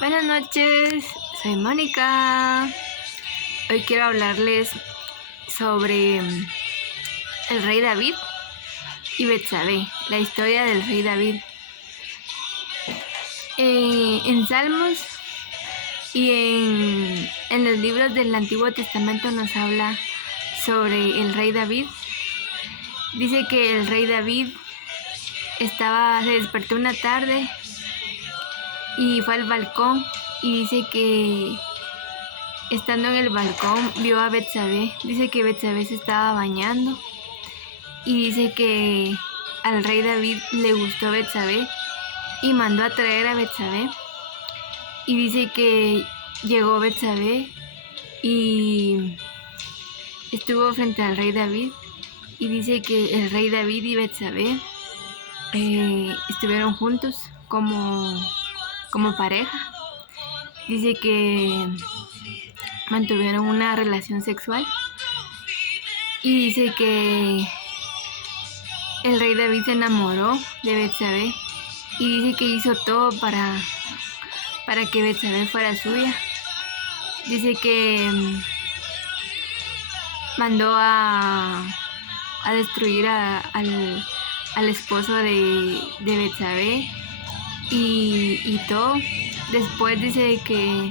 Buenas noches, soy Mónica. Hoy quiero hablarles sobre el rey David y Betsabé, la historia del rey David. En Salmos y en los libros del Antiguo Testamento nos habla sobre el rey David. Dice que el rey David se despertó una tarde y fue al balcón y dice que estando en el balcón vio a Betsabé. Dice que Betsabé se estaba bañando y dice que al rey David le gustó Betsabé y mandó a traer a Betsabé. Y dice que llegó Betsabé y estuvo frente al rey David y dice que el rey David y Betsabé estuvieron juntos como pareja. Dice que mantuvieron una relación sexual y dice que el rey David se enamoró de Betsabé y dice que hizo todo para que Betsabé fuera suya. Dice que mandó a destruir al esposo de Betsabé y todo. Después dice que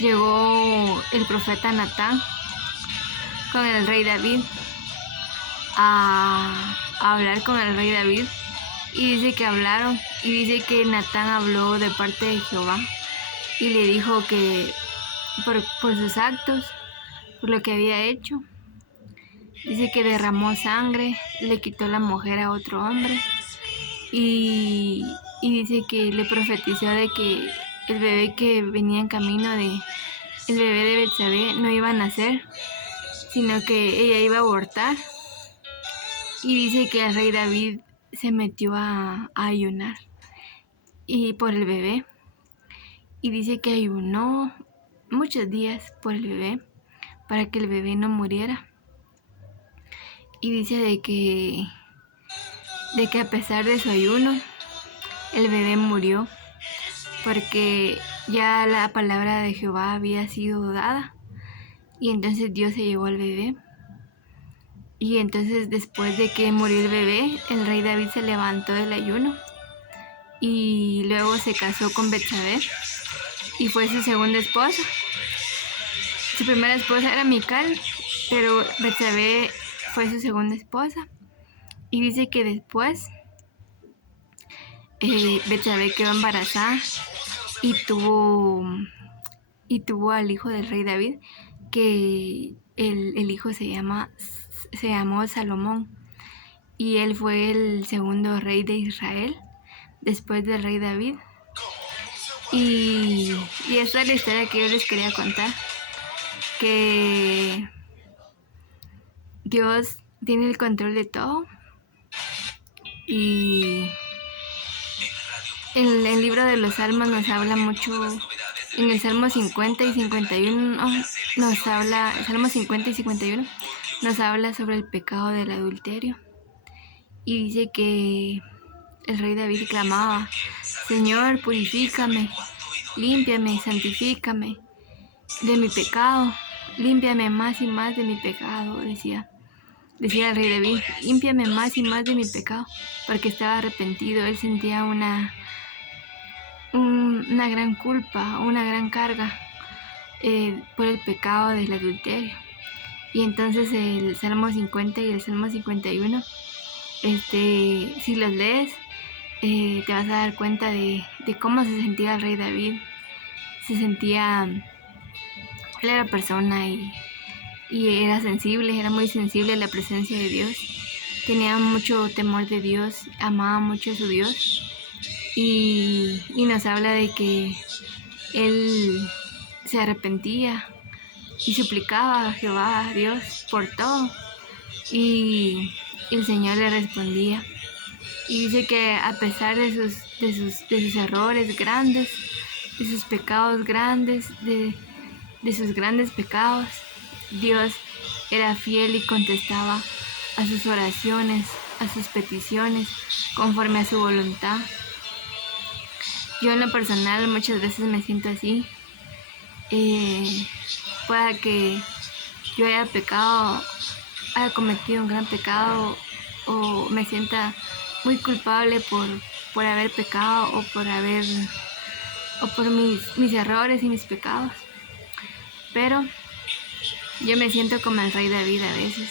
llegó el profeta Natán con el rey David a hablar con el rey David y dice que hablaron y dice que Natán habló de parte de Jehová y le dijo que por sus actos, por lo que había hecho, dice que derramó sangre, le quitó la mujer a otro hombre y dice que le profetizó de que el bebé que venía en camino el bebé de Betsabé no iba a nacer, sino que ella iba a abortar. Y dice que el rey David se metió a ayunar y por el bebé. Y dice que ayunó muchos días por el bebé para que el bebé no muriera. Y dice de que a pesar de su ayuno, el bebé murió porque ya la palabra de Jehová había sido dada. Y entonces Dios se llevó al bebé. Y entonces después de que murió el bebé, el rey David se levantó del ayuno y luego se casó con Betsabé y fue su segunda esposa. Su primera esposa era Mical, pero Betsabé fue su segunda esposa. Y dice que después Betsabé quedó embarazada y tuvo al hijo del rey David, que el hijo se llamó Salomón. Y él fue el segundo rey de Israel después del rey David. Y esta es la historia que yo les quería contar, que Dios tiene el control de todo. Y en el libro de los Salmos nos habla mucho, en el Salmo 50 y 51 nos habla, el Salmo 50 y 51 nos habla sobre el pecado del adulterio. Y dice que el rey David clamaba: Señor, purifícame, límpiame, santifícame de mi pecado, límpiame más y más de mi pecado, decía el rey David, límpiame más y más de mi pecado, porque estaba arrepentido. Él sentía una gran culpa, una gran carga por el pecado del adulterio. Y entonces el Salmo 50 y el Salmo 51, si los lees, te vas a dar cuenta de cómo se sentía el rey David. Se sentía, él era persona y era sensible, era muy sensible a la presencia de Dios. Tenía mucho temor de Dios, amaba mucho a su Dios. Y nos habla de que él se arrepentía y suplicaba a Jehová, a Dios, por todo. Y el Señor le respondía. Y dice que a pesar de sus errores grandes, de sus pecados grandes, de sus grandes pecados, Dios era fiel y contestaba a sus oraciones, a sus peticiones, conforme a su voluntad. Yo en lo personal muchas veces me siento así. Pueda que yo haya pecado, haya cometido un gran pecado, o me sienta muy culpable por haber pecado, o por mis errores y mis pecados. Pero yo me siento como el rey David a veces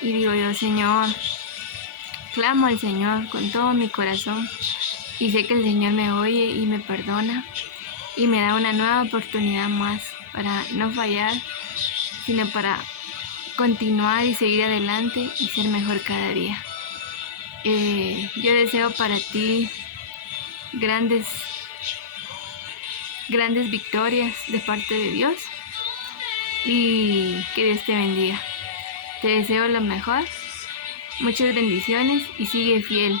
y digo yo: Señor, clamo al Señor con todo mi corazón, y sé que el Señor me oye y me perdona y me da una nueva oportunidad más para no fallar, sino para continuar y seguir adelante y ser mejor cada día. Yo deseo para ti grandes victorias de parte de Dios, y que Dios te bendiga. Te deseo lo mejor, muchas bendiciones, y sigue fiel.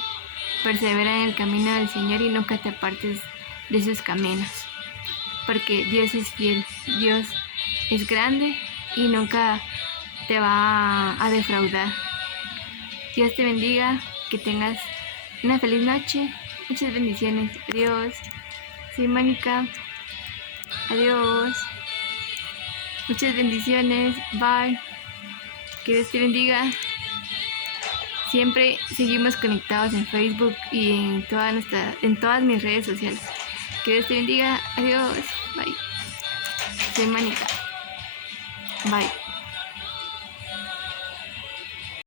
Persevera en el camino del Señor y nunca te apartes de sus caminos, porque Dios es fiel, Dios es grande y nunca te va a defraudar. Dios te bendiga, que tengas una feliz noche, muchas bendiciones. Adiós. Soy Mónica. Adiós. Muchas bendiciones. Bye. Que Dios te bendiga. Siempre seguimos conectados en Facebook y en todas mis redes sociales. Que Dios te bendiga. Adiós. Bye. Soy Mónica. Bye.